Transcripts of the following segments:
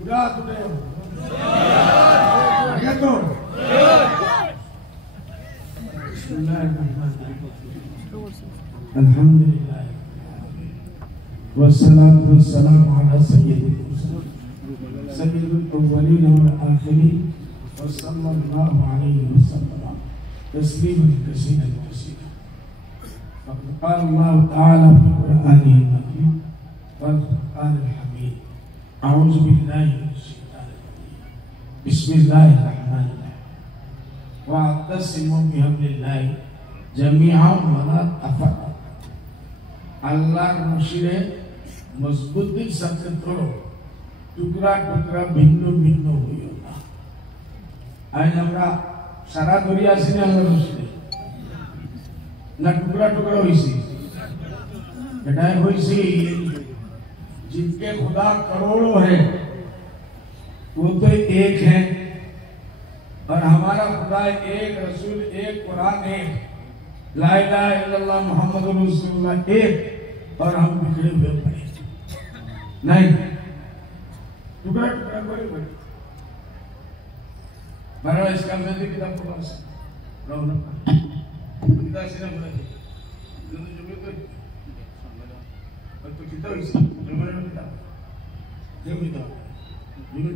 पूरा तुझे क्या तो अल्हम्दुलिल्लाह वस्सलातु वस्सलामु अला सय्यिदिल मुरसलीन सय्यिदुल अव्वलीन वल आखिरीन वसल्लल्लाहु अलैहि वसल्लम तस्लीमन कसीरन कसीरा फ़क़द क़ाल अल्लाहु तआला फ़ी क़ुरआनिहिल मजीद वल क़ुरआनिल हमीद अऊज़ु बिल्लाहि मिनश शैतानिर रजीम बिस्मिल्लाहिर रहमानिर रहीम वअतसिमू बिहब्लिल्लाहि जमीअन वला तफररकू আল্লাহর নশিরে মজবুতির সাথে ধরো টুকরা টুকরা ভিন্ন ভিন্ন হইও না আজ আমরা সারা দুনিয়া আছি না আল্লাহর নশিরে না টুকরা টুকরা হইছি এটাই হইছি जिनके खुदा करोड़ों हैं वो तो एक है और हमारा खुदा एक रसूल एक कुरान एक ला इलाहा इल्लल्लाह मुहम्मदुर रसूलुल्लाह एक और हम बिखरे हुए पड़े नहीं टुकड़ा टुकड़ा करे बड़े बड़ा इसका मैंने किताब पढ़ा है रहो ना किताब से ना पढ़ा है जो भी तो तो किताब इसी जो मैंने किताब जो भी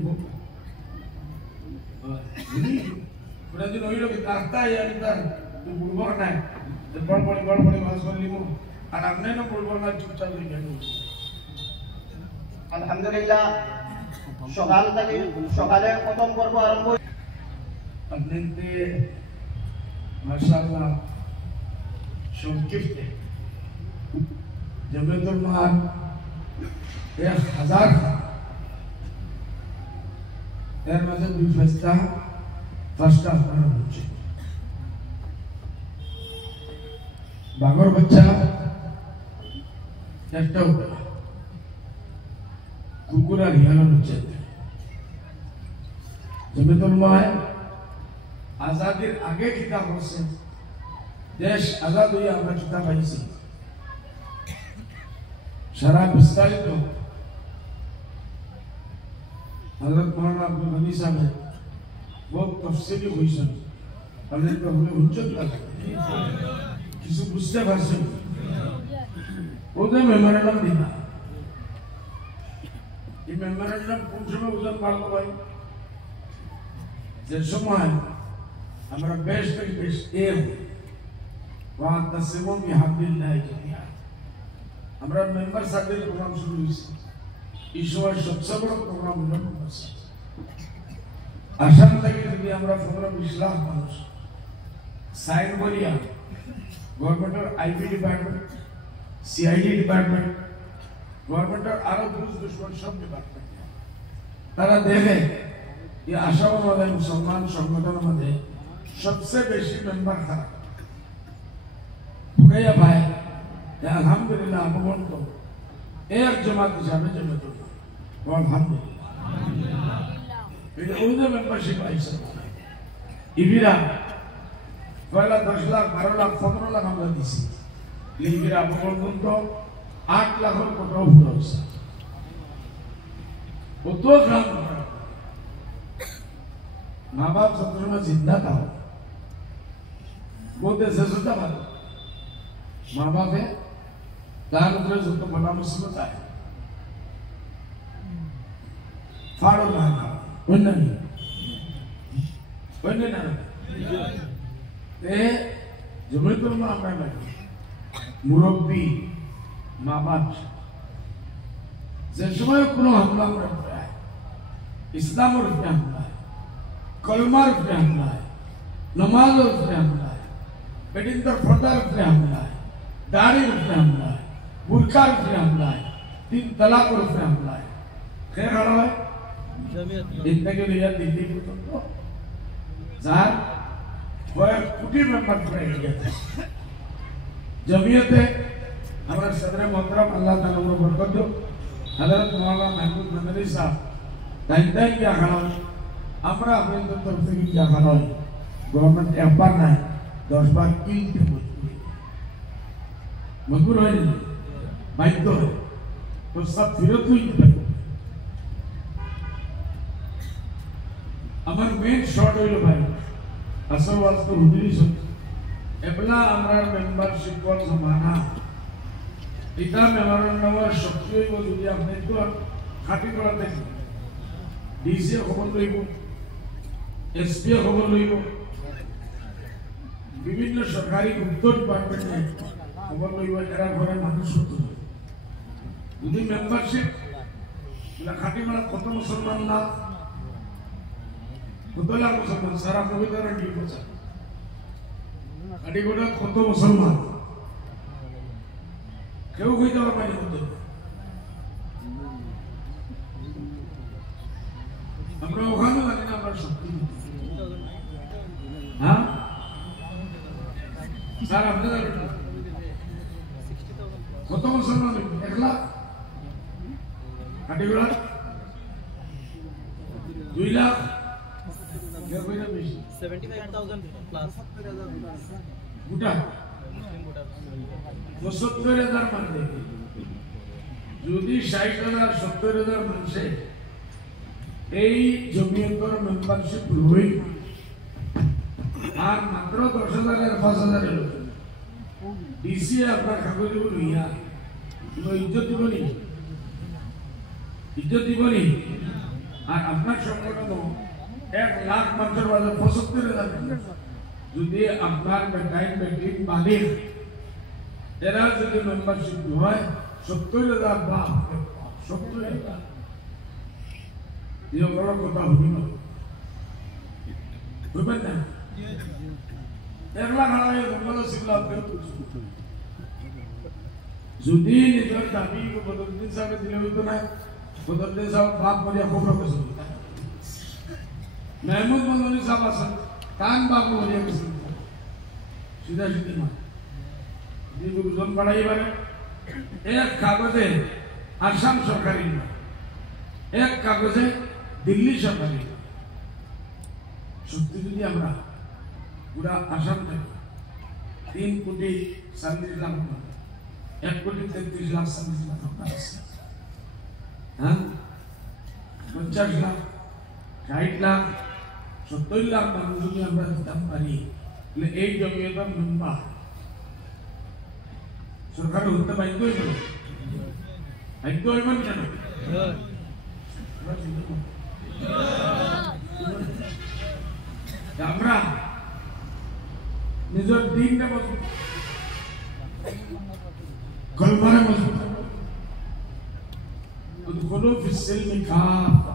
book ini udah di noyo kita harta ya kita tu bulbor na bड़ मास कर लिमु আর আমনে না bulbor না চুপচাপ লিখে আলহামদুলিল্লাহ সকালে প্রথম পর্ব আরম্ভ আপনাতে মাশাআল্লাহ সংক্ষিপ্ত জমিয়তুল মাল 1000 এর মাঝে দুই ফার্স্ট আপনারা হচ্ছে বাগর বাচ্চা একটা কুকুরা রিয়ানো হচ্ছে জমিয়তুল মাল আজাদের আগে কিতাব হচ্ছে দেশ আজাদ হয়ে আমরা কিতাব পাইছি সারা বিস্তারিত हजरत मौलाना अब्दुल गनी साहब है बहुत तफसीली क्वेश्चन हमने तो हमें हुज्जत लगा किसी बुझते भाषा उधर मेमोरेंडम दिया ये मेमोरेंडम कौन समय उधर पढ़ लो भाई जैसे समय हमारा बेस्ट ये वहाँ तस्वीरों में हाबिल नहीं किया हमारा मेंबर साथी प्रोग्राम शुरू हुई ईश्वर सबसे बड़ा प्रोग्राम है आसाम থেকে যদি আমরা প্রোগ্রাম ইসলাম মানুষ সাইন করিয়া গভর্নমেন্টের আইবি ডিপার্টমেন্ট সিআইডি ডিপার্টমেন্ট গভর্নমেন্টের আরো দুষ্কর সব ডিপার্টমেন্ট তারা দেখে এই আসামের মধ্যে মুসলমান সংগঠনের মধ্যে সবচেয়ে বেশি মেম্বার খারাপ ভুকাইয়া ভাই আলহামদুলিল্লাহ আপন তো এক জামাত হিসাবে জমিয়তুল আলহামদুলিল্লাহ এটা ওদের মেম্বারশিপ আইছে ইবিরা পয়লা 10 লাখ 12 লাখ 15 লাখ আমরা দিছি ইবিরা পর্যন্ত 8 লাখের কোটাও পুরো হইছে ও তো কাম মা বাপ সবসময় জিন্দা থাও বলতে শেষটা ভালো মা বাপে তার উপরে যত বড় মুসিবত আয় ফাড়ো না বন্নি না এ জমিয়তুল মা আমরা লাগি মুরব্বি মা বাপ যে সময় কোনো হামলা করে ইসলামের উপরে হামলা কলমার উপরে হামলা নমাজের উপরে হামলা বেদিনদার ফরদার উপরে হামলা দাড়ির উপরে হামলা বুরকার উপরে হামলা তিন তালাকের উপরে হামলা কে খাড়া হয় ইন্টাকে লিয়া দিল্লি পর্যন্ত যার কয়েক কোটি মেম্বার হয়ে গেছে জমিয়তে আমরা সদরে মোহতরম আল্লাহ তাআলা को बरकत दो हजरत मौलाना महमूद मदनी साहब তাই কি আখানো আমরা আপনাদের তরফ থেকে কি আখানো গভর্নমেন্ট একবার না 10 বার কিনতে মজবুর হয় না বাধ্য হয় তো সব ফেরত হয়ে যাবে আমার মেন শর্ট হইল ভাই আসল ওয়াজ তো হুজুরি শুনছে এবলা আমরা মেম্বারশিপ কল জমানা এটা মেমোরেন্ডামের শক্তি হইব যদি আপনি তো খাটি করা দেখেন ডিসি খবর লইব এসপি খবর লইব বিভিন্ন সরকারি গুপ্ত ডিপার্টমেন্টে খবর লইব এরা ঘরে মানুষ হতো যদি মেম্বারশিপ খাটি মারা কত মুসলমান না কত লাখ মুসলমান সারা কবিতার কি বলছে খাটিগোড়া কত মুসলমান কেউ হইতে পারবে না কত আমরা ওখানে জানি না আমরা শক্তি হ্যাঁ স্যার আপনাদের কত মুসলমান 1 লাখ খাটিগোড়া 2 লাখ 75,000 plus. গোটা 70,000 মানে যদি 60,000 70,000 মানুষে এই জমিয়তের মেম্বারশিপ লই আর মাত্র 10,000 আর 5,000 লোক ডিসি আপনার কাগজ লইয়া ইজ্জত দিবনি আর আপনার সংগঠন 1 লাখ মানুষের বাজে 75,000 যদি আপনার বেটাইন বেটিন বালির এরা যদি মেম্বারশিপ হয় 70,000 বা 70,000 এই বড় কথা হইল না বুঝবেন না 1 লাখ হারাই বঙ্গল সিগলা যদি নিজের দাবি বদলদিন সাহেব দিলে হইতো না বদলদিন সাহেব বাপ মরিয়া খবর পেয়েছিল महमूद मंगोली साहब आसन कान बाबू मरिया किसी सीधा सीधी मां ये जो जोन पढ़ाई बारे एक कागज़े आसाम सरकारी एक कागज़े दिल्ली सरकारी शुक्ति जुदी हमरा पूरा आसाम तक 3 कोटी 37 लाख 1 कोटी 33 लाख 37 लाख हाँ 50 लाख 60 लाख 70 লাখ মানুষ যদি আমরা দিতাম পারি তাহলে এই জমিয়তের মেম্বার সরকার হতে বাধ্য হইব কেন আমরা নিজের দিনটা মজবুত কলমারে মজবুত উদখুলু ফিস সিলমি কাফা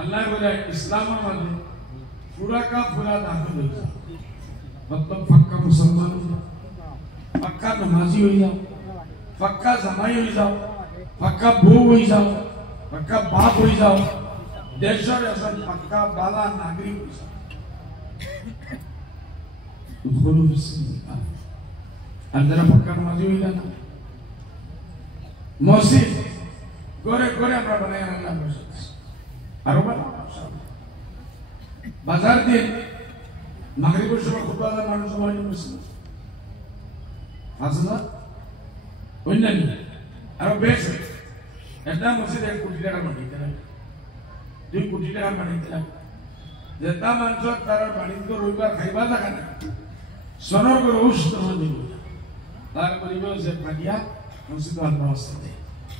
अल्लाह बोला इस्लाम में पूरा का पूरा दाखिल हो जाओ मतलब पक्का मुसलमान हो जाओ पक्का नमाजी हो जाओ पक्का जमाई हो जाओ पक्का बहू हो जाओ पक्का बाप हो जाओ देशर असल पक्का बाला नागरिक हो जाओ उदखुलू फिस्सिल्म अंदर पक्का नमाजी हो जाना मस्जिद गोरे गोरे আমরা বানাই আল্লাহ মসজিদ আরো বানাও বাজার দিন মাগরিবের সময় খুতবা দেন মানুষ হয় মুসলিম আসলে অন্যান্য আরো বেশি একটা মসজিদ 1 কোটি টাকা বানাইতে লাগে 2 কোটি টাকা বানাইতে লাগে যেটা মানুষ তার বাণিজ্য রবিবার খাইবা থাকে না সনর করে উষ্ণ হয়ে দিব তার পরিবেশ যে পাঠিয়া মসজিদ আল্লাহ আসতে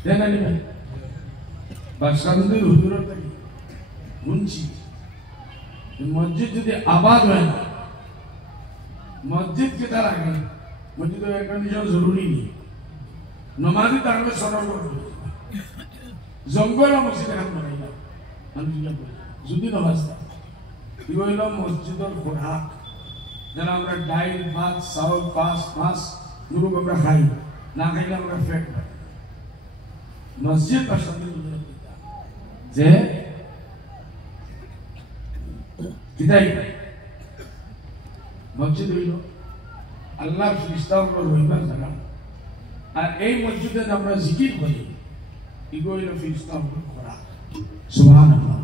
দেন আনিবেন বাদশাহদের হুজুরের থেকে শুনছি মসজিদ যদি আবাদ হয় না মসজিদ কেটা লাগে মসজিদের এয়ার কন্ডিশন জরুরি নেই নমাজি তাহলে সনর করবে জঙ্গল মসজিদ এখন বানাইলাম যদি নমাজ কি হইল মসজিদের খোরাক যারা আমরা ডাইল ভাত চাউল পাঁচ মাছ মুরগ আমরা খাই না খাইলে আমরা ফ্যাট পাই মসজিদ পাশে যে কিতাই মসজিদ হইল আল্লাহর ফেরেশতার উপর রহিমার জায়গা আর এই মসজিদে আমরা জিকির করি এগুলো হইল ফেরেশতার উপর করা সুবহানাল্লাহ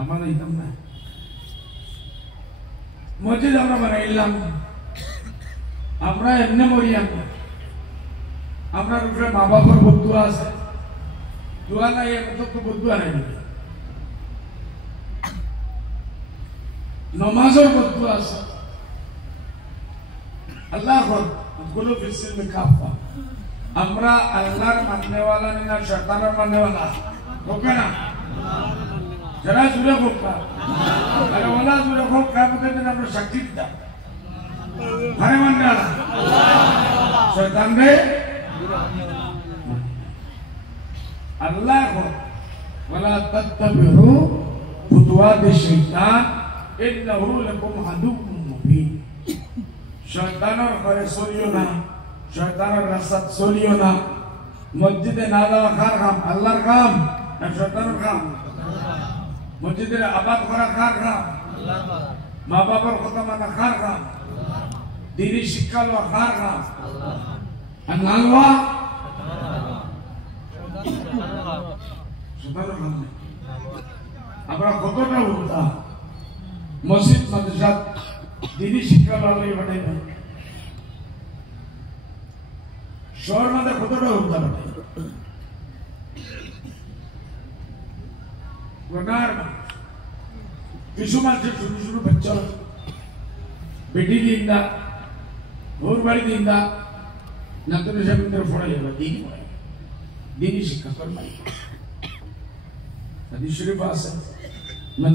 আমরা দিতাম না মসজিদ আমরা বানাইলাম আমরা এমনি মরিয়াম আমরা উপরে মা বাবার বদুয়া আছে দোয়া নাই এত তো বদুয়া নাই নমাজের বদুয়া আছে আল্লাহ কুলু ফিসিল কাফা আমরা আল্লাহর মাননেওয়ালা না শয়তানের মাননেওয়ালা হোক না যারা জুড়ে হোক আরে ওলা জুড়ে হোক কামতের দিন আমরা সাক্ষী দিতাম আরে মাননে শয়তান রে আল্লাহ ওয়ালা তাত্তাবিউ খুতুওয়াত শাইতান ইন্নাহু লাকুম আদুউম মুবিন শয়তানের ঘরে চলিও না শয়তানের রাস্তাত চলিও না মসজিদে না যাওয়া কার কাম আল্লাহর কাম না শয়তানের কাম মসজিদের আবাদ করা কার কাম মা বাবার কথা মানা কার কাম দিনী শিক্ষা লওয়া কার কাম আর না লওয়া শয়তানের কাম আমরা কতটা উঠতা মসজিদ মাদ্রাসা দিনী শিক্ষা লওয়া বানাই না শহর মধ্যে কতটা উঠতা বানাই কিছু মানুষের ছোট ছোট বাচ্চা বেটি দিন্দা ওর বাড়ি দিন্দা নাতনি সাহেবের পড়া যাবে দিনই শিক্ষা করবাই হাদিস শরীফ আছে মান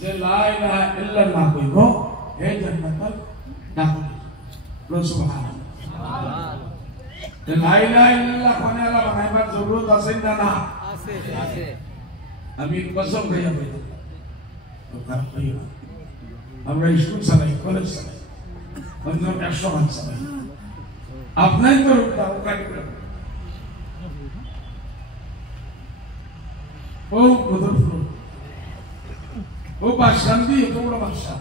যে লা ইলাহা ইল্লাল্লাহ কইবো হে জান্নাত দাখিল সুবহানাল্লাহ লা ইলাহা ইল্লাল্লাহ কোনে আলা বানাইবার জরুরত আছে না না আছে আমি কসম খাইয়া বলি তো খারাপ হইও না আমরা স্কুল চালাই কলেজ চালাই অন্য 100 মান চালাই আপনার তো কাটি করে ও বদরপুর ও বাদশান্তি এত বড় বাদশাহ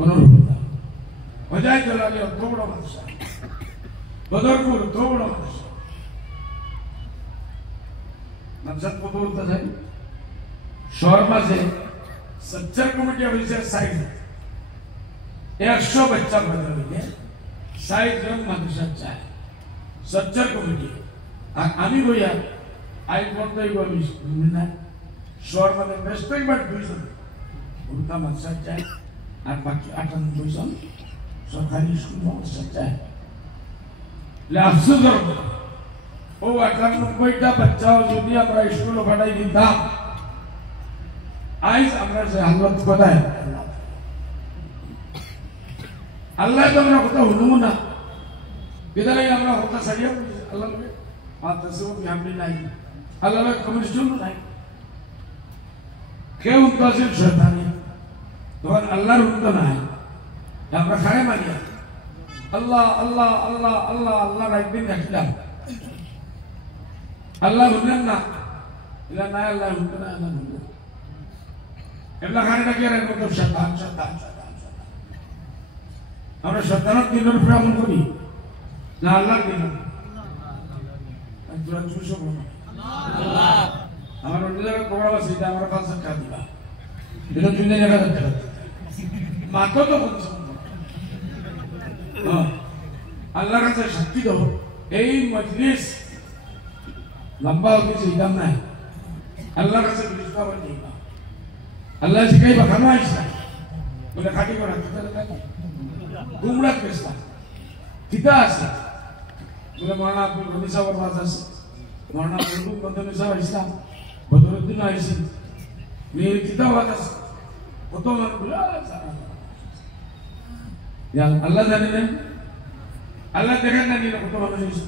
অনুরূপতা অজয় জলালি এত বড় বাদশাহ বদরপুর এত বড় বাদশাহ নমসাদ কত বলতে চাই শহর মাঝে সচ্চার কমিটি হয়েছে 100 বাচ্চা বাজার হইলে 60 জন মাদ্রাসা চায় সচ্চার কমিটি আর আমি বইয়া আই বন্ধই বলি না শহর মাঝে বেস্ট একবার 2 জন উল্টা মাদ্রাসা চায় আর বাকি 98 জন সরকারি স্কুল মাদ্রাসা চায় আফসোস ও 98টা বাচ্চা যদি আমরা স্কুলে পাঠাই দিতাম আজ আমরা যে হালত কোথায় আল্লাহ তো আমরা কথা হলুম না বিদায় আমরা কথা সারিয়া আল্লাহ মাদ্রাসা আমি নাই আল্লাহ কমিউনিস্ট নাই কেউ উন্তাসিল শয়তানি তখন আল্লাহর উন্নত নাই আমরা খায় মানিয়া আল্লাহ আল্লাহ আল্লাহ আল্লাহ আল্লাহ একদিন দেখলাম আল্লাহ বললেন না ইলা না আল্লাহ উন্নত না আল্লাহ বললেন এগুলা খানে নাকি আর মতো শয়তান শয়তান শয়তান আমরা শয়তানের দিনের উপরে আমল করি না আল্লাহর দিন তোরা চুষো বলো আমার অন্য জায়গায় কোবরা আছে এটা আমরা 5 টাকা দিবা এটা 2,000 টাকা মাত্র তো বলছো আল্লাহর কাছে সাক্ষী দাও এই মজলিস লম্বা হতে চাইতাম না আল্লাহর কাছে বিলিস্তা বলি না আল্লাহ শিখাইবা খানো আইসা বলে খাটি করা গুমরা কৃষ্ণা কিতা আছে বলে মৌলানা আব্দুল গনি সাহেবের ওয়াজ আছে মৌলানা আব্দুল গনি সাহেব ইসলাম বদরুদ্দিন আইসি মেয়ের কিতা ওয়াজ আছে কত মান বলে আল্লাহ জানেন আল্লাহ দেখেন না নিলে কত মানুষ হয়েছে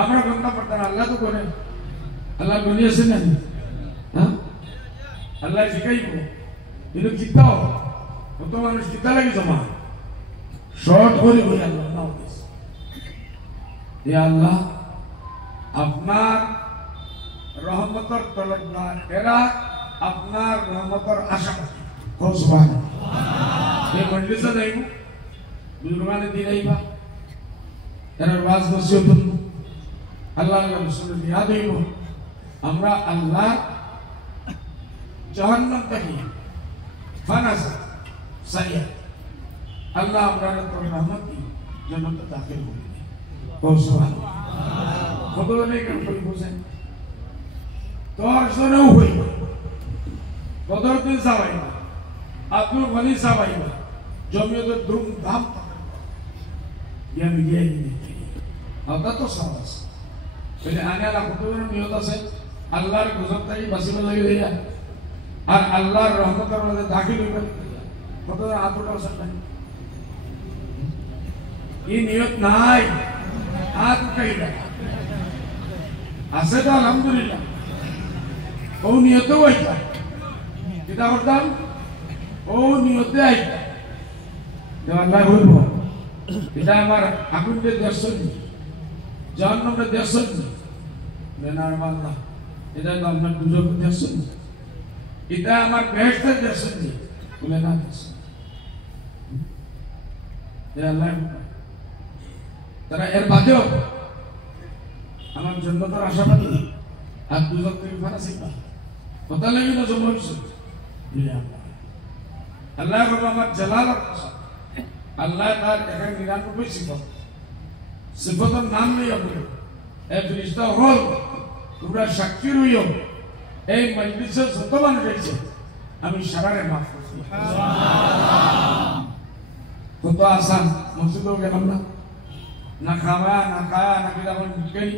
আমরা গন্তা পড়তাম আল্লাহ তো করে আল্লাহ গনি আছে না হ্যাঁ আল্লাহ শিখাইব কিন্তু কিতাও কত মানুষ কিতা লাগে জমা শর্ট করে বই আল্লাহ না ইয়া আল্লাহ আপনার রহমতের তলবদার এরা আপনার রহমতের আশা করে সুবহানাল্লাহ এই মজলিসে যাইব বুজুর্গানে দিনাইবা এর ওয়াজ নসিহত আল্লাহ রাসূলের ইয়াদ হইব আমরা আল্লাহ জাহান্নাম থেকে ফানাস সাইয়া আল্লাহ আপনার তোর রহমতি জান্নাতে দাখিল করে দিন ও সুবহানাল্লাহ কতজনে কেন কই বসেন তোর সনেও হইবা বদরুদ্দিন সাহাবা আব্দুল গনি সাহাবা জমিয়তের ধুমধাম ইয়া মিডিয়া আদা তো সাবাস বলে আনে আলা কতজন নিয়ত আছে আল্লাহর গজব থেকে বাঁচিব লাগে দিয়া আর আল্লাহর রহমতের মধ্যে দাখিল হইবে কতজন আতুটা আছে এই নিয়ত নাই হাত উঠাইলা আছে তো আলহামদুলিল্লাহ ও নিয়তেও আইতা কিতা করতাম ও নিয়তে আইতা আল্লাহ হইব এটা আমার আগুনের দর্শন জাহান্নামের দর্শন বেনার আল্লাহ এটা তো আপনার দুজনের দর্শন এটা আমার বেহেশতের দর্শন বলে না দর্শন আল্লাহ তারা এর বাদেও আমার জন্য তার আশাবাদী আর দুজন থেকে ফারাসি পা কথা লাগে না জন্ম আল্লাহ আমার জালাল আল্লাহ তার 199 সিফত সিফতের নাম লইয়া বলে এ ফেরেশতা হল তোমরা সাক্ষী রইও এই মজলিসে যত মানুষ রয়েছে আমি সারারে মাফ করছি কত আসান মসজিদেও গেলাম না না খাওয়া না খায়া না কিনা বিকেল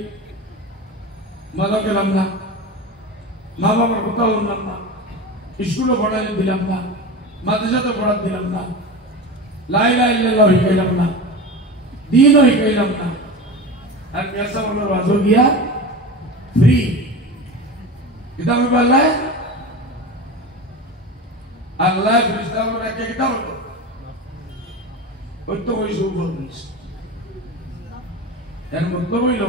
মাদক গেলাম না মা বাবার কোথাও উঠলাম না স্কুলে পড়াতে দিলাম না মাদ্রাসাতে পড়াতে দিলাম না লা ইলাহা ইল্লাল্লাহ শিখাইলাম না দিনও শিখাইলাম না আর মেসা বললো রাজো গিয়া ফ্রি কিতা বলবো আল্লাহ আল্লাহ ফেরেশতা বললো একটা কিতা বললো ওই তো ওই সব বলছে এর মধ্যে হইল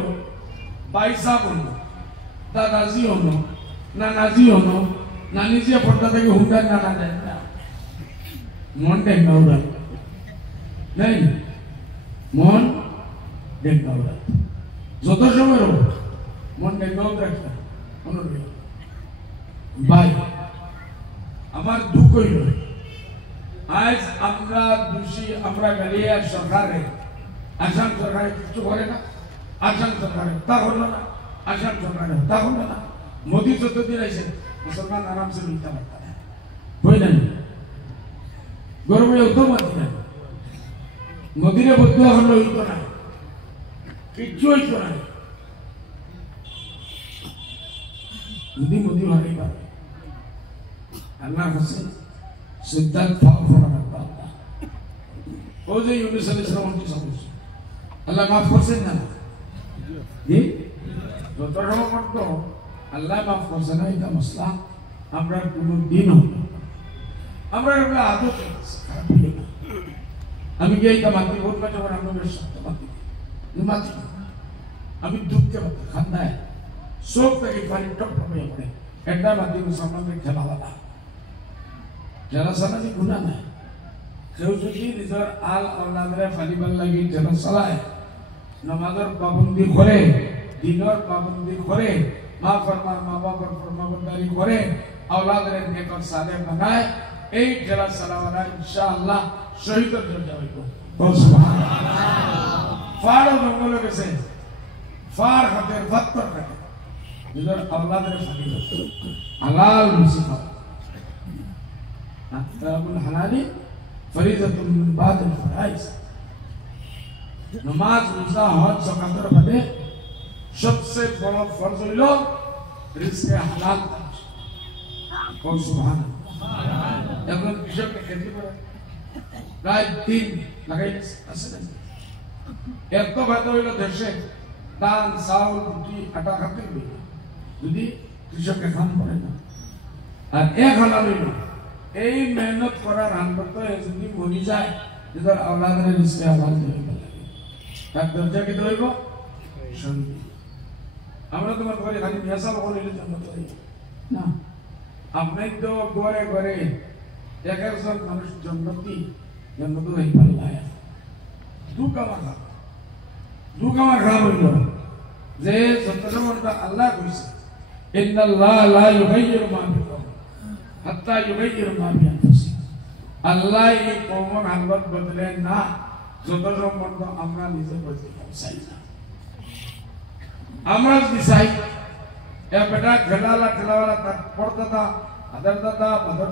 পয়সা বললো দাদাজি হলো নানাজি হলো নানি যে পর্দা থেকে হুন্ডার নানা দেন না মন দেখনা ওরা নাই মন দেখনা ওরা যত সময় রো মন দেখনা ওরা ভাই আমার দুঃখ হইল আজ আমরা দোষী আমরা গালিয়া সরকারে আসাম সরকারে কিছু করে না আসাম সরকারে তা হলো না আসাম সরকারে তা হলো না মোদী যতদিন আছে মুসলমান আরামসে মিলতে পারত না বুঝলেন গরমে উত্তম আছে না মোদীরে বদলা হলো হইতো না কিচ্ছু হইতো না মোদী মোদী হয়ে পারে আল্লাহ কাছে সিদ্ধান্ত ফাল ফোড়া করতে আল্লাহ ও যে ইউনুস আলাইহিস সালাম সমস্যা আল্লাহ মাফ করছেন না জি যত সময় করতো আল্লাহ মাফ করছে না এটা মশলা আমরা কোনো দিন আমরা একটা আদত আমি গিয়ে এটা মাতি বহুত মাঝে আমার আপনাদের সাথে মাতি আমি দুঃখে মাতি খান্দায় সব থেকে পানি টপ টপে পড়ে একটা মাতি মুসলমানদের খেলা বালা যারা সালাদি গুণা নাই কেউ যদি নিজের আল আওলাদরে ফালিবার লাগি যারা চালায় নামাজের পাবন্দি করে দিনের পাবন্দি করে মা ফরমান মা বাবার ফরমাবরদারি করে আওলাদের নেকর সালেহ বানায় এই যারা সালাওয়ালা ইনশাআল্লাহ শহীদের দরজা হইব সুবহানাল্লাহ ফাড় জঙ্গল গেছে ফাড় হাতের ফাত্তর কাটে নিজের আওলাদের ফালিবার হালাল রুজি খাওয়া তারাবুল হালালি ফরিদাতুন মিন বাদিল ফরাইজ নামাজ রোজা হজ যাকাতের বাদে সবচেয়ে বড় ফরজ হইল রিজকে হালাল কোন সুবহানাল্লাহ এখন কৃষককে খেতে পারে প্রায় দিন লাগাই আছে না এত ভালো হইল দেশে ধান চাউল রুটি আটা খাতে যদি কৃষককে খান পড়ে না আর এক হালাল হইল এই মেহনত করার আনন্দ যদি মরি যায় এদের আওলাদের রিজকে হালাল হইবে লাগে তার দরজা কি হইব শান্তি আমরা তোমার ঘরে খালি মেসা বলে জান্নাত হইবে না আপনি তো ঘরে ঘরে এক একজন মানুষ জান্নাতি হই পাল্লায় দুঃখ আমার খারাপ হইল যে যত সময়টা আল্লাহ কইছে ইন্নাল্লাহ লা ইউগাইয়িরু মা বিকওম হাত্তা ইউগাইয়িরু মা বিআনফুসিহিম আল্লাহ এই কওমের হালত বদলে না যতজন পর্যন্ত আমরা নিজে বদলে চাই না। আমরা যদি চাই এ বেটা খেলাওয়ালা তার পড়দাদা আদার দাদা বাদর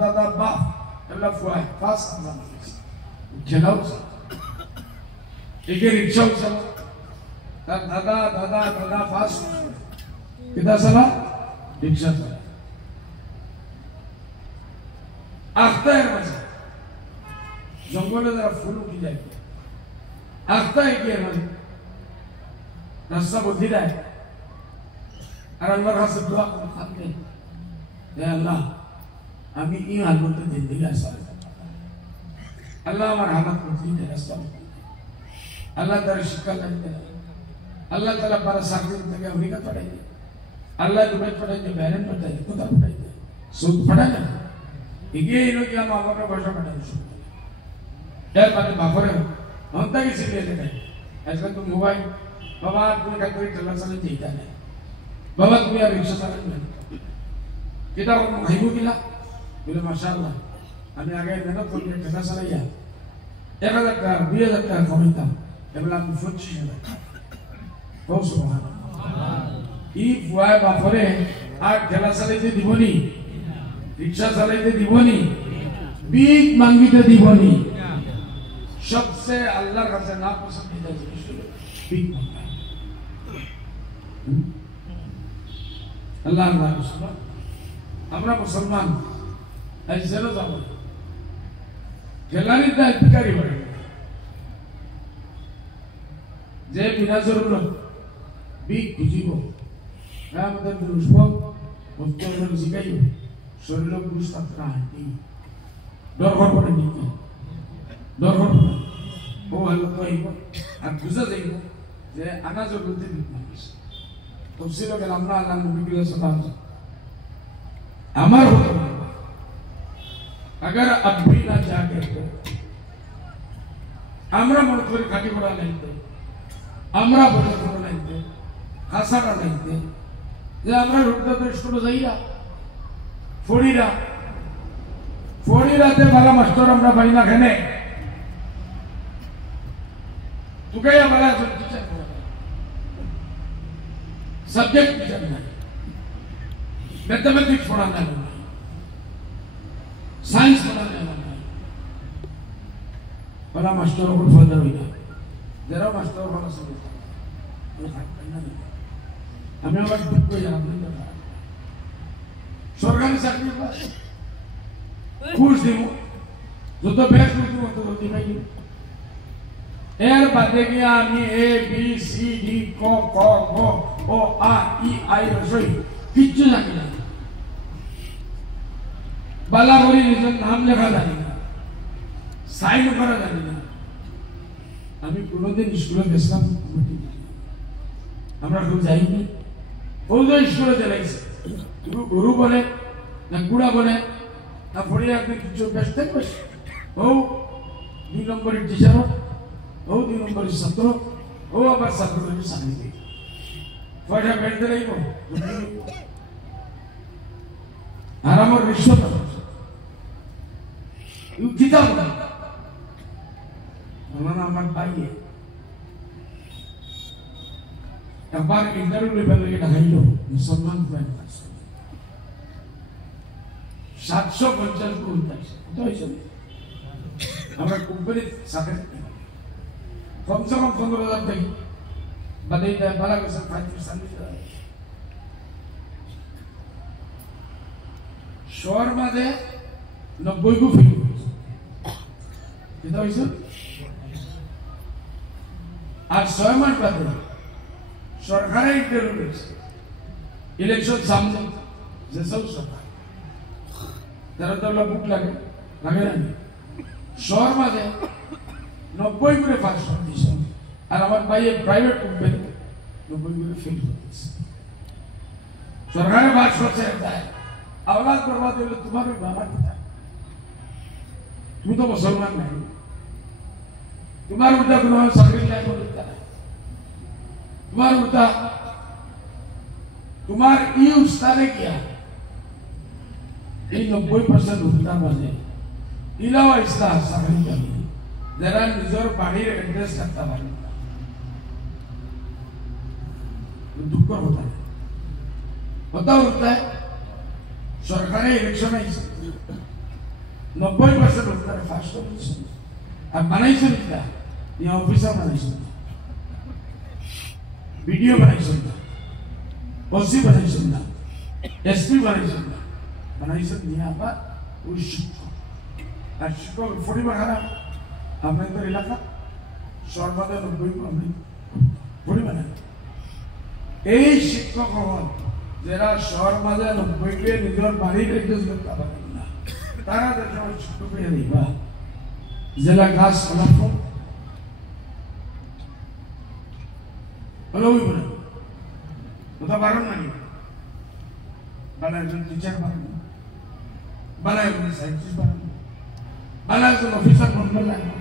দাদা বাপ এগুলা ফুয়ায় পাঁচ আমরা মানেছি খেলাও চাই একে রিক্সাও চালা তার দাদা পাঁচ কিতা চালা রিক্সা চালা আখতায়ের মাঝে জঙ্গলে যারা ফুল উঠি যায় আখতায় গিয়ে মানে রাস্তা বদলি দেয় আর আল্লাহর কাছে দোয়া করে থাকবে হে আল্লাহ আমি এই হালতে জিন্দেগি আসা আল্লাহ আমার হালাত বদলি দেয় রাস্তা আল্লাহ তার শিক্ষা লাগবে আল্লাহ তালা পারা সাকদিন থেকে আমেরিকা পাঠাই দেয় আল্লাহ দুবাই পাঠাই দেয় বাইরেন পাঠাই দেয় কোথাও পাঠাই দেয় সুদ পাঠায় না এগিয়ে এলো কি আমার আমাকে পয়সা পাঠাই শুরু এর মানে বাপরে অন্তা কিছু দিয়ে দেয় আজকাল তো মোবাইল বাবা তুমি কাজ করে ঠেলা চালাই যেটা নেই বাবা তুমি আর রিক্সা চালাই না এটা খাইব কিনা বলে মাশাআল্লাহ আমি আগে মেহনত করি ঠেলা চালাইয়া 1000 টাকা 2000 টাকা কমাইতাম এবার আমি 25,000 টাকা বহু সুবহানাল্লাহ ই ফুয়ায় বাপরে আর ঠেলা চালাইতে দিবনি রিক্সা চালাইতে দিবনি বিগ মাঙ্গিতে দিবনি सबसे अल्लाह का से ना पसंदीदा जिनिस बिग मांगा अल्लाह रसूल আমরা মুসলমান এই জেলো যাব গেলানি দা ভিখারি বলে যে বিনা জরুরত বিগ বুঝিব না আমাদের দুষ্প মুস্তফর জিগাইব শরীর গুরুস্তাত্রা হাঁটি দরবার পড়ে নিকি দরবার ও আল্লাহ কইব আর বুঝা যাইব যে আনা জরুরতে মানুষ তফসিল গেলাম না আল্লাহ নবী সাল্লাল্লাহু আমার হুকুম अगर अब भी ना जागे तो আমরা মনে করি খাটি পড়া লাইতে আমরা বলে পড়া লাইতে হাসানা লাইতে যে আমরা রুটটা তো স্কুলে যাইয়া ফড়িরাতে ভালো মাস্টার আমরা পাই না কেনে तुके या बड़ा टीचर सब्जेक्ट टीचर नहीं मैथमेटिक्स पढ़ाने वाला साइंस पढ़ाने वाला बड़ा मास्टर को फादर हुई जरा मास्टर वाला समझता हमें और बुक को याद नहीं करता सरकारी चाकरी पास खुश दिमो जो तो बेस्ट दिमो तो रोटी नहीं এর বাদে গিয়া আমি এ বি সি ডি ক খ গ ও আ ই আই রসই কিচ্ছু জানি না বালা করে নিজের নাম লেখা জানি না সাইন করা জানি না আমি কোনোদিন স্কুলে গেছিলাম আমরা কেউ যাইনি ওই যে স্কুলে দেখাইছে গরু বলে না কুড়া বলে না পড়িয়ে আপনি কিছু ব্যস্ত বসে ও 2 নম্বরের টিচার ও 2 নম্বরের ছাত্র ও আবার ছাত্রদের সামনে দিয়ে পয়সা বেড়তে লাগবো আর আমার রিশ্বত কিতাব আমার পাইয়ে একবার ইন্টারভিউ লেভেল থেকে ঢাকাইল মুসলমান 750 গুণ আমরা কোম্পানির সাথে कम से कम 15,000 तक बदल जाए बड़ा कैसे 5% शहर मध्ये 90 को फिट कितना होइছে আর 6 মাস বাদে সরকারের ইন্টারভিউ ইলেকশন সামনে যে সব সরকার যারা তো বুক লাগে না শহর মাঝে 90 করে পাস করেছে আর আমার ভাইয়ের প্রাইভেট কোম্পানি 90 করে ফেল করেছে সরকারের বাস করছে যায় औलाद बर्बाद হলে তোমার বাবা পিতা তুমি তো মুসলমান নাই তোমার উল্টা কোনো চাকরি নাই বলতে না তোমার উল্টা তোমার ইউজ তারে কিয়া এই 90% উল্টা মানে ইলাওয়া ইসলাম সামিল করি যারা নিজের বাড়ির অ্যাড্রেস রাখতে পারে দুঃখ হতা है सरकारी इलेक्शन 90% उत्तर फास्ट अब बनाई सकता यहाँ ऑफिसर बनाई सकता वीडियो बनाई सकता ओसी बनाई सकता एसपी बनाई सकता यहाँ पर वो शिक्षक फुड़ी बना हमने तो इलाका सर्वदा 90 को हमने फुड़ी बना এই শিক্ষক হল যারা শহর মাঝে 90 কে নিজের বাড়ির এড্রেস করতে পারেন না তারা দেশের শিক্ষক হয়ে দিবা জেলা গাছ ফলাফল হলো বলে ওটা বারণ নাই বালা একজন টিচার বারণ বালা একজন সাইন্টিস্ট বারণ বালা একজন অফিসার বন্ধ লাগে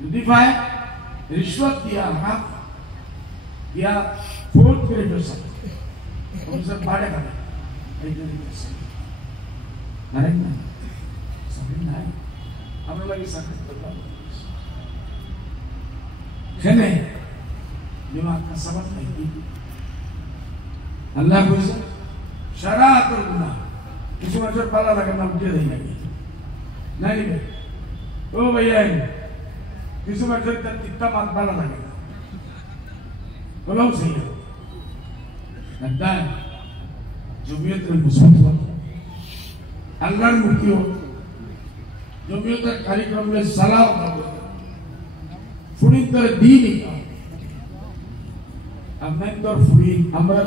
যদি পায় रिश्वत दिया हाफ या फोर्थ ग्रेड उनसे भाड़े का अरे ना समझ ना हम लोग लगे संकट बदला खेने दिमाग का समझ नहीं की अल्लाह को शरात और गुनाह किसी मजर पाला लगना मुझे नहीं ओ भैया किसी मजर तक कितना मान पाला लगेगा बोलो सही है नदान जमीयत मुसलमान अल्लाह मुक्ति हो जमीयत कार्यक्रम में सलाह फुड़ी तर दीनी अमन तर फुड़ी अमर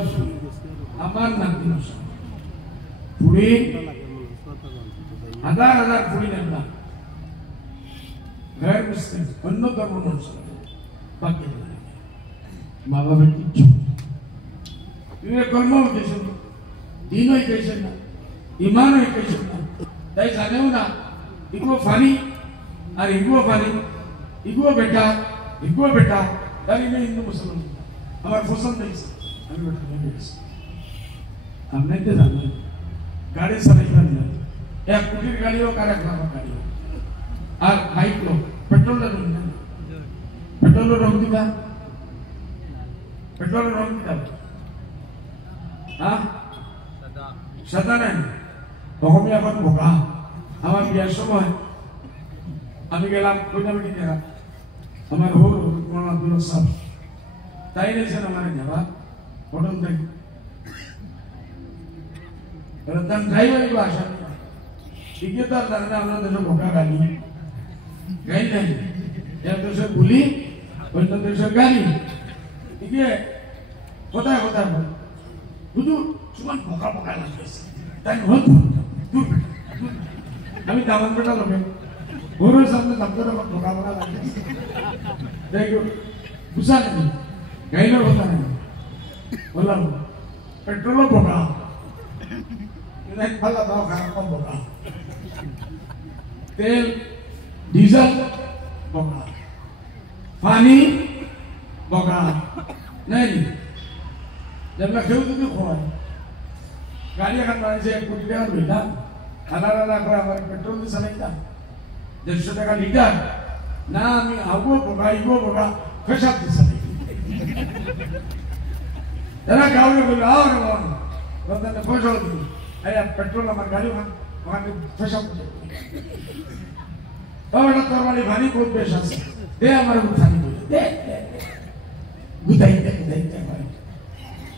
अमान नंदी फुड़ी हजार फुड़ी नंदा गैर मुस्लिम अन्य धर्म अनुसार बाकी माँ बाप की ये कर्म कैसे दीनो कैसे ना ईमान कैसे ना ताई जाने हो ना इको फानी और इको बेटा तारी में हिंदू मुसलमान हमारे फुसन नहीं हमें बेटा नहीं हमने तो जाना गाड़ी सराई करना एक कुटीर गाड़ी हो कार्यक्रम गाड़ी हो और बाइक लो पेट्रोल लगना पेट्रोल रोक दिया पेट्रोल रोक दिया हाँ सदा नहीं तो हम यहाँ पर भोगा हमारे बिहार समय अभी गेला कोई ना भी नहीं हमारे हो कोना दूर सब ताई नहीं से हमारे जवाब होटल तक रतन ड्राइवर की भाषा ठीक है तो दादा हम लोग तो भोगा गाली गाली नहीं या तो से बुली और तो से गाली ठीक है होता है बुद्धू cuma boka-boka lagi dan tuh kami taman betul loh guru sampai sampai dapat boka-boka lagi jadi busan ini gaya boka nih bola petrol boka ini pala tahu kan boka tel diesel boka पानी बोका नहीं जब मैं खेल तो खोआ गाड़ी अगर मारे से कुछ देर बिना खाना कर हमारे पेट्रोल भी सलेगा 150 টাকা লিটার না আমি আগো बोका कैसा दिस जरा गाँव में बोला और बंदा ने खुश हो गई अरे पेट्रोल हमारी गाड़ी वहाँ पे कैसा और डॉक्टर वाली भारी बहुत पेशा से दे हमारे उठाने दे गुदाई भाई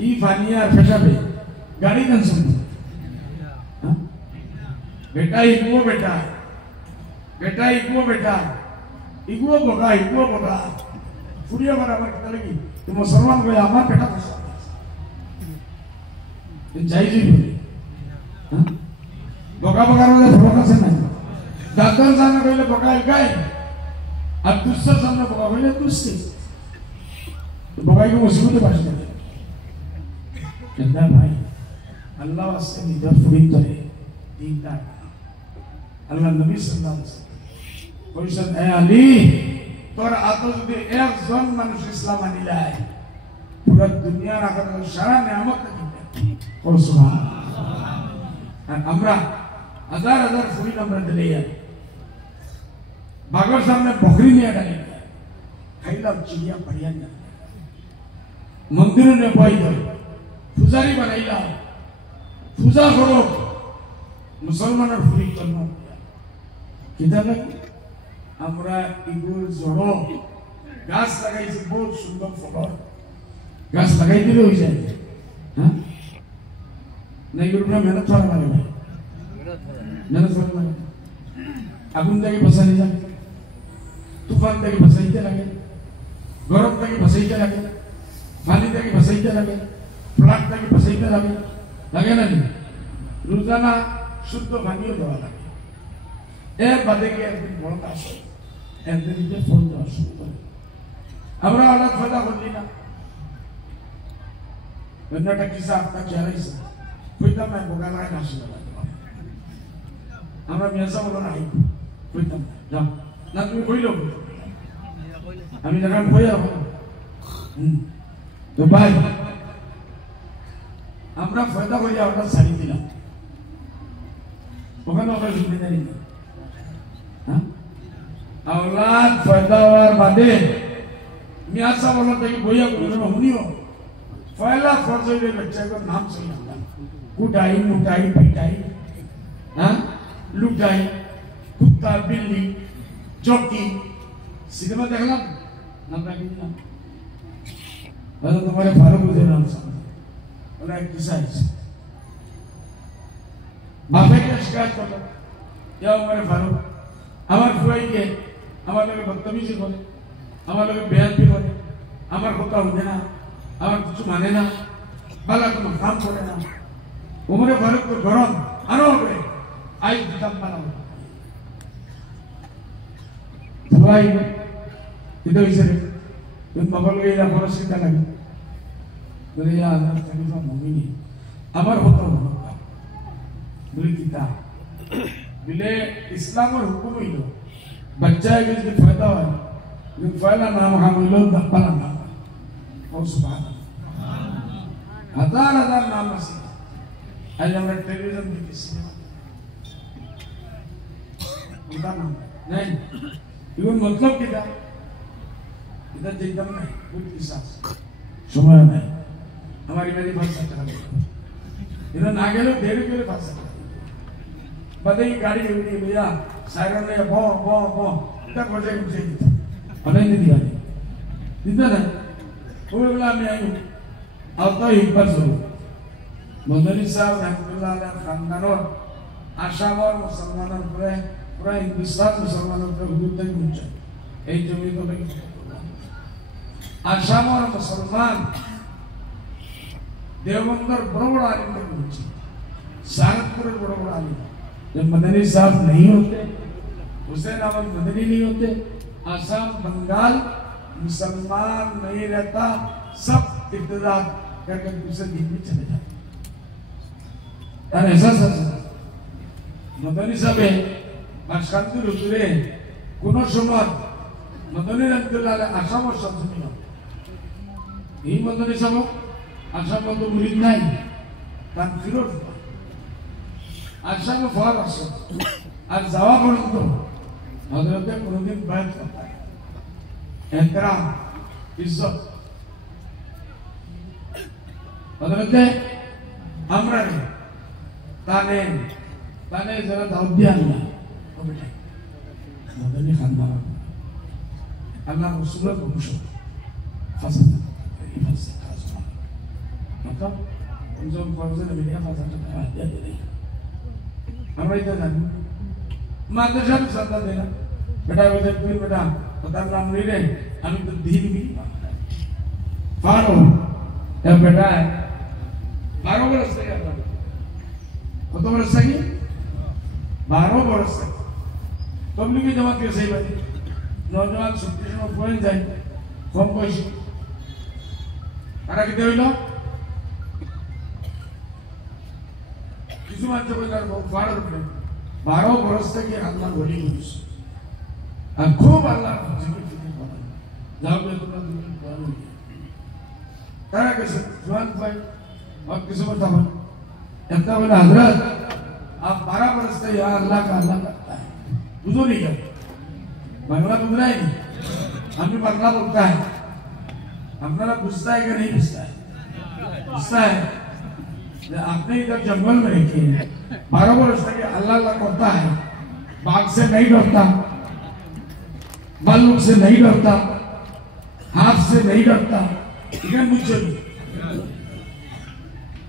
ये फानिया फैसा पे गाड़ी कौन सुन बेटा इगो बोका फुड़िया बराबर कितना लगी तो मुसलमान को हमारे बेटा फंसा जायज़ ही बोले बोका रोज़े फरोका से नहीं दादर सामने कोई बोका इकाई अब दूसरा सामने बोका बोले दूसरे तो बोका को मुसीबत पास कर कहता भाई अल्लाह वास्ते निधर फुड़ी करे दीनदार अल्लाह नबी सल्लल्लाहु अलैहि वसल्लम कोई सन ए अली तोर आतो যদি একজন মানুষ ইসলাম আনিলাই পুরো দুনিয়ার আখের সারা নিয়ামত দিবে ও সুবহানাল্লাহ আর আমরা हजार हजार फुरी আমরা দিলে বাঘর সামনে বকরি নিয়ে ডালে খাইলাম চিড়িয়া পড়িয়া না মন্দিরে পাই ধরে পূজারি বানাইলাম পূজা করো মুসলমানের ফুরি জন্য কিভাবে আমরা ইগুল জড়ো গাছ লাগাইছি বহুত সুন্দর ফল গাছ লাগাই দিলে হয়ে যায় হ্যাঁ না এগুলোর উপরে মেহনত করা লাগে না মেহনত করা লাগে আগুন থেকে বাঁচাইতে লাগে তুফান থেকে বাঁচাইতে লাগে গরম থেকে বাঁচাইতে লাগে পানি থেকে বাঁচাইতে লাগে ফ্লাড থেকে বাঁচাইতে লাগে লাগে না রোজানা শুদ্ধ পানিও দেওয়া লাগে এর বাদে গিয়ে একদিন বড় কাজ হয় একদিন ফোন দেওয়া শুরু করে আমরা আলাদা ফায়দা করলি না অন্যটা কিসা আপনার চেহারাইছে কইতাম না বোকা লাগাই না শুনে আমরা মেসা বলো না কইতাম না যাও না তুমি কইল আমি যখন কই যাবো তো ভাই আমরা ফায়দা করি ওটা ছাড়ি দিলাম ওখানে আমরা জিম্মেদারি নেই औलाद पैदावार बादे मियासा बोला था कि भैया बोले ना हुनियो पहला फर्ज है बच्चे को नाम सही होगा कुटाई मुटाई पिटाई हाँ लुटाई कुत्ता बिल्ली चौकी सिनेमा देखला नाम लगी ना बस तुम्हारे फारूक उधर नाम समझ बोला एक किस्सा है बापे के शिकायत करता या हमारे फारूक हमारे फुआई के আমার লোকে বদতমিজি করে আমার লোকে বেয়াদবি করে আমার কথা শুনে না আমার কিছু মানে না বালা কোনো কাম করে না ওমরে ফারুক তো গরম আরো করে আই দিতাম বানাবো ভাই এটা হিসেবে তুমি বাবার লোকে এরা খরচ চিন্তা লাগে বলে ইয়া আল্লাহ খলিফা মুমিনি আমার কথা বলে কিতা বলে ইসলামের হুকুম হইল बच्चा के जो फायदा है जो फायदा नाम हम लोग दप्पला नाम और सुभान हजार हजार नाम से आज हमारे टेलीविजन में किसी उनका नाम नहीं ये मतलब क्या इधर एकदम नहीं कुछ किसान समय नहीं हमारी मेरी भाषा चला इधर नागे लोग देर के लिए भाषा बदे की गाड़ी चलती है भैया साइरन ने बो बो बो तक बजे मुझे पता नहीं दिया जितना ना वो बोला मैं आई हूँ अब तो एक बार सुनो मदनी साहब रहमतुल्लाह अलैह खानदानों आसाम और मुसलमानों पूरे पूरा हिंदुस्तान मुसलमानों पर हुदूद तक पहुँचा एक जमीन तो नहीं आसाम और मुसलमान देवबंदर बड़ोबड़ा आलिम तक पहुँचे सारतपुर बड़ोबड़ा आलिम जब मदनी साहब नहीं होते हुसैन अहमद मदनी नहीं होते आसाम बंगाल मुसलमान नहीं रहता सब इब्तिदा करके दूसरे दिन में चले जाते ऐसा सच मदनी साहब बाशकांतुर हुजूरे कोनो समय मदनी रहमतुल्लाह अलैह आसाम और संसदीय এই মদনী সাহেব আসাম তো মুরিদ নাই তার ফিরত आशा में फौर असो आज जवाब बोलूं तो हजरत कुरुद्दीन बैठ करता है एहतराम इज्जत हजरत हमरा ने ताने ताने जरा दाऊद दिया ना तो बेटा मदनी खानदान अल्लाह रसूल को मुशो फसा मतलब उन जो फर्ज ने मिलिया फसा तो दिया दे रही আমরা এটা জানি মাদ্রাসা সন্তান দেনা বেটা বলে তুই বেটা তার নাম নিলে আমি তো দিন भी फारो ए बेटा 12 बरस से करता कत बरस से 12 बरस से तबलीगी जमात के सही बात नौजवान छुट्टी में पहुंच जाए कम पैसे তারা কি দেইলো কিছু মাত্র কইলার 12 বরস থেকে আল্লাহ বলি হইছে আর খুব আল্লাহ জিকির ফিকির করে যাও তোমরা জিকির করো তারা কাছে জওয়ান ভাই और किसी को तब कहता बोले हजरत आप 12 12 बरस से या अल्लाह का अल्लाह करता है, बुझो नहीं क्या? बांग्ला बुझ रहा है नहीं? हमें बांग्ला बोलता है, हमारा बुझता है कि नहीं बुझता है? बुझता है। आपने इधर जंगल में रखे 12 बरस तक अल्लाह अल्लाह करता है, बाघ से नहीं डरता, भालू से नहीं डरता, हाथ से नहीं डरता, इधर मुझे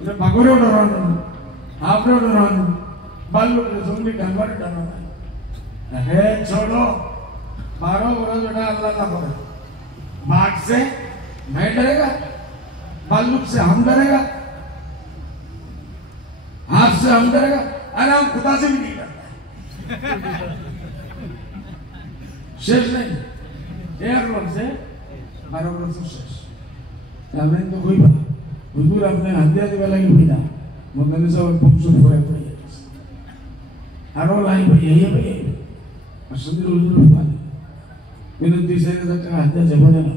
उन्हें भागोरे डराना, आपने डराना, भालू के जोंबी जानवर डराना है। छोड़ो 12 बरस बेटा अल्लाह अल्लाह करो, बाघ से नहीं डरेगा, भालू से हम डरेगा, हाथ से हम डरेगा, अरे हम खुदा से भी नहीं डरता। शेष नहीं, 1 वर्ष से 12 वर्ष शेष। आपने तो कोई बात, हुजूर आपने हत्या दिवा लगी हुई ना, मुद्दे से और पुंसु हुए पड़े। आरो लाई भाई यही भाई, असंदर हुजूर बात, विनती से ने तक हत्या जब देना।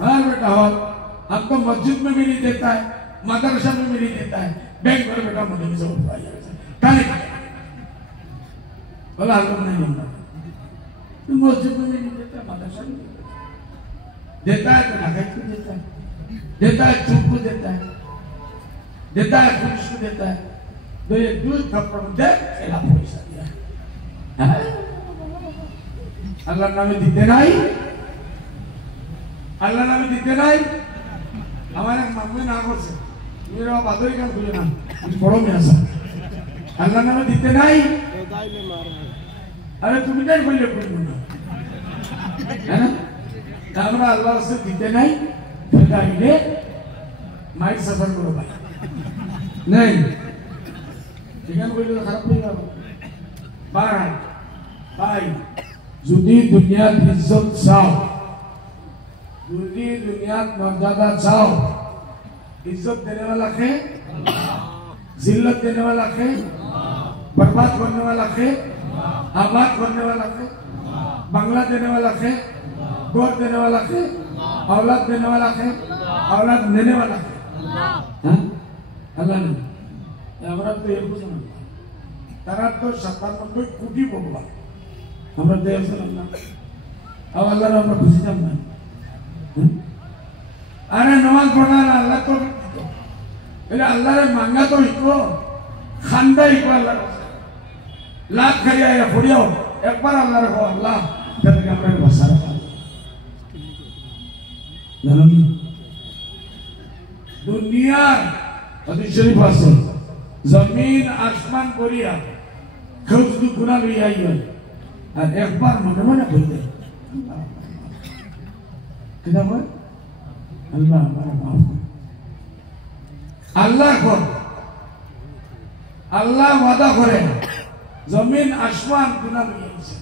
हाँ बेटा हो, हमको मस्जिद में भी नहीं देता है, मदरसा में भी नहीं देता है, बैंक पर बेटा मुद्दे से उठवा जाएगा। बोला हमको नहीं मिलता, मस्जिद में भी नहीं देता, मदरसा में देता है तो नगद को देता है, देता है चूक को देता है, देता है पुलिस को देता है, तो ये दूध थप्पड़ दे चला पैसा दिया। अल्लाह नामे दीते नहीं, अल्लाह नामे दीते नहीं। हमारे मम्मी नागों से मेरा बादरी का खुले ना, इस बड़ों में ऐसा अल्लाह नामे दीते नहीं। अरे तुम इधर बोल ले कोई मुन्ना, है ना? हमरा अल्लाह से दीते नहीं, फिर कहेंगे माइक सफर करो भाई, नहीं ठीक है? कोई तो खराब नहीं होगा। बारह भाई जुदी दुनिया इज्जत चाहो, जुदी दुनिया मर्यादा चाहो, इज्जत देने वाला है, जिल्लत देने वाला है, बर्बाद करने वाला है, आबाद करने वाला है, बंगला देने वाला है, गोद देने वाला है, औलाद देने वाला है, औलाद देने वाला है। हाँ? अल्लाह ने हमरा तो एक कुछ नहीं, तारा तो 97 कोटी बोला, हमरा देश से अल्लाह, अब अल्लाह ने हमरा खुशी जाना। अरे नमाज पढ़ना अल्लाह तो, इधर अल्लाह ने मांगा तो इको, खानदा इको अल्लाह लाख खरिया या फुड़ियो, एक बार अल्लाह रखो अल्लाह, तेरे कमरे में बसा रखा। दुनिया अति शरीफ आसे, जमीन आसमान कोरिया, खुद तो गुना भी आई है, और एक बार मन बोलते, कितना बोल? अल्लाह हमारा माफ कर, अल्लाह को, अल्लाह वादा करे, जमीन आसमान गुना भी आई है।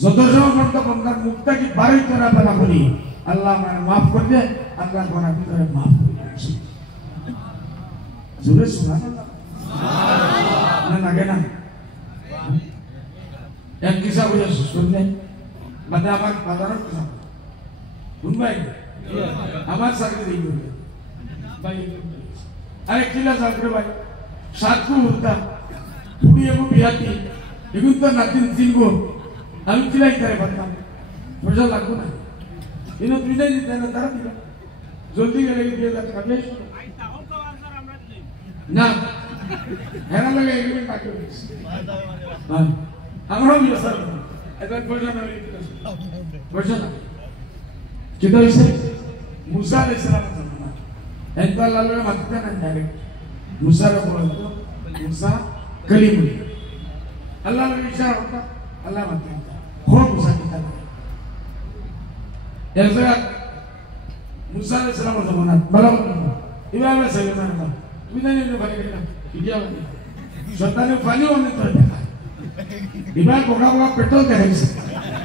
जोतोजो मतलब बंदा मुक्ता की बारी तरह बना बोली, अल्लाह मैंने माफ कर दे, अल्लाह को ना भी करे माफ कर दे। जुरे सुना ना लगे ना, एक किस्सा मुझे सुनने, बता हमारे बाजारों किस्सा, सुन भाई, हमारे साथ के नहीं होते, भाई, अरे किला साथ भाई, साथ को होता, पूरी एगो बिहाती, लेकिन तो नातिन तीन को हम किलाई करे बता, मुझे लागू ना, इन्हों तुझे नहीं देना तारा दिला, जल्दी करेगी दिया जाता कब ले? ना, है ना लगे एग्रीमेंट बाकी हो, हाँ, हमारा भी ऐसा है, ऐसा वर्जन है वर्जन, किधर इसे मूसा अलैहिस्सलाम समझना, ऐसा लालो ने मत करना डायरेक्ट, मूसा ने बोला तो मूसा कलीम, अल्लाह ने इशारा होता, अल्लाह मत करता, खूब मूसा की तरह, ऐसा मूसा अलैहिस्सलाम समझना, बराबर, इब्राहिम अलैहिस्सलाम ना, Bidanya ni balik kita, dia balik. Sultan Fani orang itu ada. Ibarat orang petrol terhadap,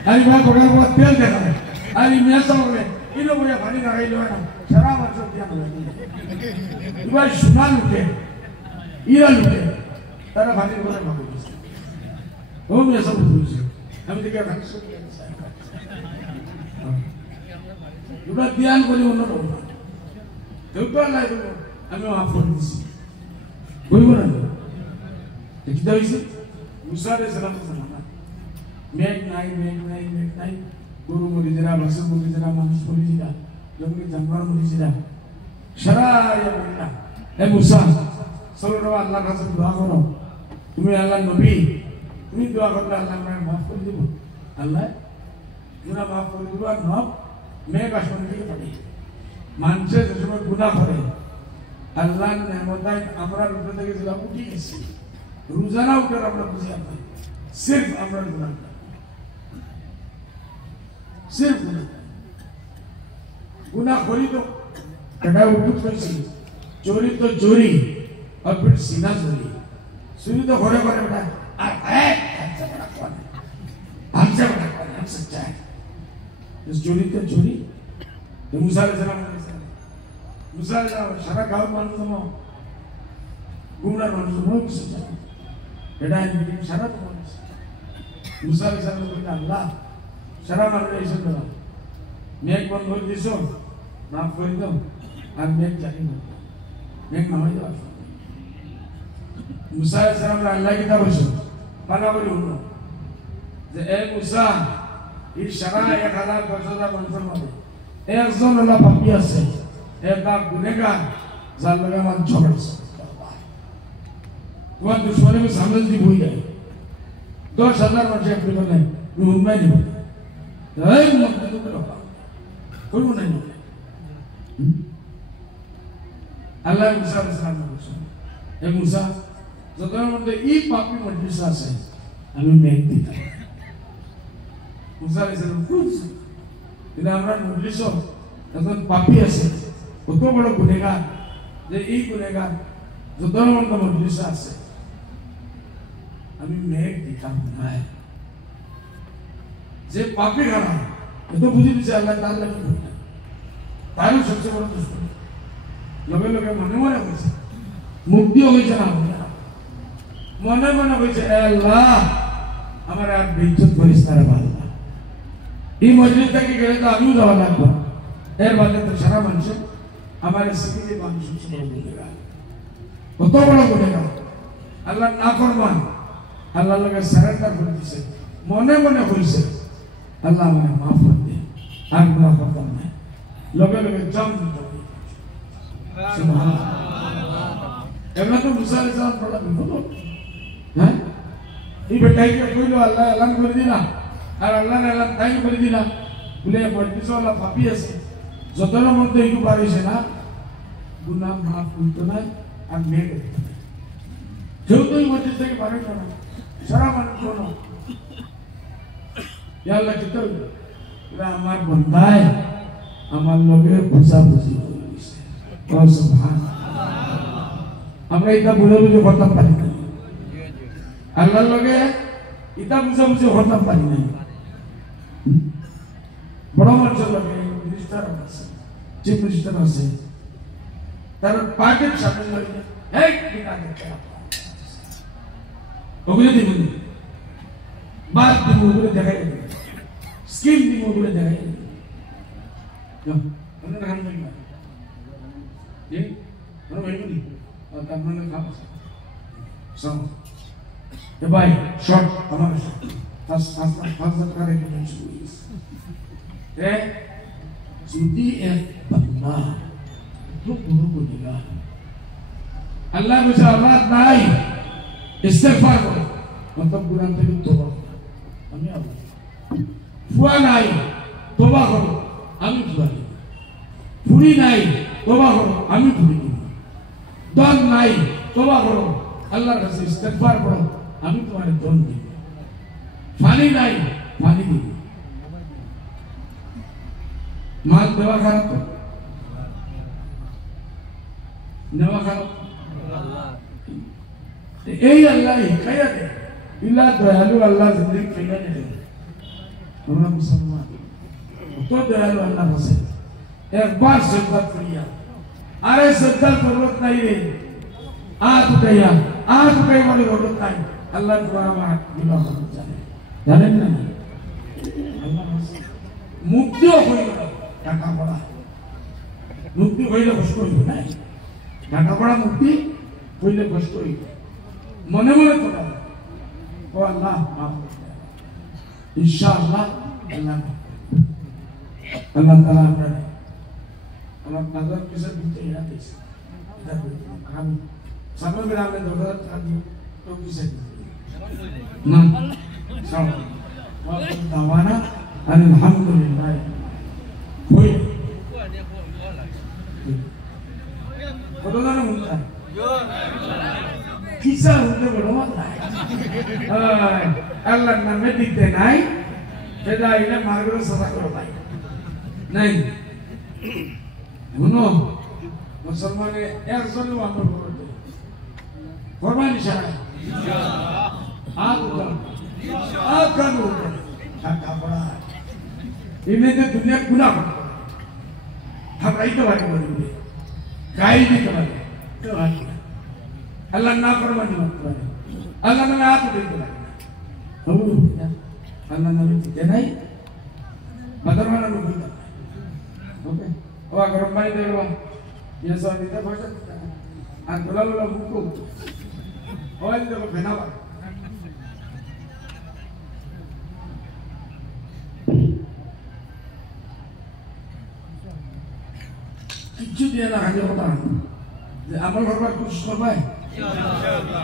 hari ibarat orang tel terhadap, hari biasa orang, ini orang Fani nak ini orang, cara macam dia nak. Ibarat sunan lupa, ira lupa, cara Fani orang bagus. Oh biasa bagus. Kami tiga Fani sudah. Ibarat dia ni boleh orang. Tujuan lah itu. আমি মাফ করে দিছি বলবো না কিটা হইছে মুসা আলাইহিস সালাম মেঘ নাই গরু মরিজিরা বাসু মরিজিরা মানুষ মরিজিরা জঙ্গলি জানোয়ার মরিজিরা সারা ইয়া এ মুসা সাল্লাল্লাহু আল্লাহর কাছে দোয়া করো তুমি আল্লাহর নবী তুমি দোয়া করলে আল্লাহ আমাকে মাফ করে দিব আল্লাহ গুনাহ মাফ করে দিব আর নব মেঘ আসমান থেকে পাঠাই মানুষে যে সময় গুনাহ করে আল্লাহর নেয়ামতায় আমরা রূপে থেকে যেটা উঠে গেছি রোজানা উঠে আমরা বুঝি আমরা সির্ফ আমরা গুনাহ सिर्फ गुनाह खोरी तो कटा उठुत कैसी चोरी तो चोरी और फिर सीना चोरी सुनी तो खोरे खोरे बेटा हमसे बड़ा कौन हम सच्चा है इस चोरी तो चोरी ये मूसा अलैहिस्सलाम सारा गाँव मानू समो गुमराह मानू समो किस सच्चा बेटा ये सारा तो मानू मूसा अलैहिस्सलाम बोला अल्लाह সারা মানুষ এসে দেওয়া মেঘ বন্ধ করে দিছ মাফ করে দাও আর মেঘ জানি না মেঘ নামাই দেওয়া মুসা আলাইহিস সালাম আল্লাহ কিতাব বলছো পানা বলি হলো যে এ মুসা এই সারা 1000 মানুষের মধ্যে একজন আল্লাহ পাপী আছে একটা গুনাহগার যার লগে আমার ঝগড়া আছে তোমার দুশমনের সামনে যদি বই যায় 10,000 মানুষ একটু বলে উম্মাই দিব এই মধ্যে তো করবো না আল্লাহ মুসা আলাইহিস সালাম বলেছেন এ মুসা যতক্ষণ মধ্যে এই পাপী মজলিস আছে আমি মেঘ দিতাম মুসা আলাইহিস সালাম বলছেন কিন্তু আমরা মজলিস এখন পাপী আছে কত বড় গুনাহগার যে এই গুনাহগার যতক্ষণ মধ্যে মজলিস আছে আমি মেঘ দিতাম না যে পাপী খানা এত বুঝি দিচ্ছে আল্লাহ তার লাগে তারও সবচেয়ে বড় দুশ্মন লগে লগে মনে মনে হয়েছে মুক্তিও হয়েছে না মনে মনে হয়েছে আল্লাহ আমার আর বেইজ্জত করিস তারা ভালো না এই মসজিদ থেকে গেলে তো আমিও যাওয়া লাগবো এর বাদে তো সারা মানুষ আমার সিকিতে মানুষ কত বড় গুনাহগার আল্লাহ না করবান আল্লাহ লগে সারেন্ডার করে দিছে মনে মনে হয়েছে আল্লাহ আমাকে মাফ করে দে আর গুনাহ করতাম না লগে লগে জম সুবহানাল্লাহ এমন তো মুসা আলাইহিস সালাম বলা বিপদ হ্যাঁ এই বেটাইকে কইলো আল্লাহ এলান করে দিলা আর আল্লাহ এলান তাই করে দিলা বলে মজলিস ওয়ালা পাপী আছে যতর মধ্যে একটু পারিছে না গুনাহ মাফ করতে না আর মেঘ কেউ তো এই মসজিদ থেকে পারে না সারা মানুষ শোনো আল্লাহ কি করবে এরা আমার বন্দায় আমার লগে বুঝাবুঝি হয়ে গেছে আমরা এটা বুঝে বুঝে করতাম পারি না আল্লাহর লগে এটা বুঝাবুঝি করতাম পারি না বড় মানুষের লগে মিনিস্টার আছে চিফ মিনিস্টার আছে তার পার্টির সামনে লগে এই কিনা দেখে ওগুলো দিবেন বাদ দিব ওগুলো দেখাই দেবে স্কিম দিব ওগুলো দেখাই দেবে আপনার খান না যে আমরা ভাইবনি আর আপনার খান সব এ ভাই শর্ট আমার ফাস্ট করে কেমন শুরু এ যদি এক বান্দা তো বড় গুনাহগার আল্লাহ বলে আল্লাহ নাই ইস্তেগফার করো मतलब गुनाह থেকে তওবা আমি আল্লাহ ফুয়া নাই তওবা করো আমি ফুয়া দিই ফুরি নাই তওবা করো আমি ফুরি দিই দন নাই তওবা করো আল্লাহর কাছে ইস্তেগফার করো আমি তোমারে দন দিই পানি নাই পানি দিই মাল দেওয়া খারাপ তো নেওয়া খারাপ এই আল্লাহ হিকায়া দে ইল্লা দয়ালু আল্লাহ জিন্দেগি ফেলে দে আমরা মুসলমান তো দয়ালু আল্লাহ আছে একবার সজদা করিয়া আরে সজদা করত নাই রে আজ উঠাই মানে রোড নাই আল্লাহ তোমার আমার বিবাহ জানে জানেন না আল্লাহ মুক্তিও হইল টাকা পড়া মুক্তি হইলে কষ্ট হইল নাই ঢাকাপড়া মুক্তি হইলে কষ্ট হইল মনে মনে কথা ও আল্লাহ মাফ করতে ইনশাআল্লাহ আল্লাহ আল্লাহ তাআলা আপনারা আমার নাজার কিসের দিতে ইয়াদিস আমি সামনে গ্রামে দরকার থাকি তো কিসের না সব দাওয়ানা আলহামদুলিল্লাহ হই কত জানা মুন্তা কিসা হতে বড় মাত্রা আল্লাহর নামে দিতে নাই সেটা এটা মার্গের সাজা করো ভাই নাই শুনো মুসলমানে একজন আমল করতে কোরবানি ছাড়া আগানো টাকা পড়া এমনিতে দুনিয়া গুণা করে থাকরাইতে পারে বলবে গাই দিতে পারে আল্লাহ না কোরবানি করতে পারে আল্লাহ নামে হাত দিতে পারে আল্লাহ নামে দিতে নাই বাদর বানানো দিতে ওকে ও গরম পানি দেবো ये सब इतना पहुंचा আর গোলা গোলা মুখো ওই দেখো বেনাবা কিছু দিয়ে না আগে কথা যে আমল করবার কোশিশ করবাই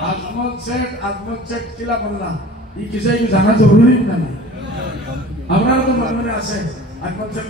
আজমল সেট কিলা বললা এই কিছু জানা জরুরি না আমরা তো মনে মনে আছে আজমল সেট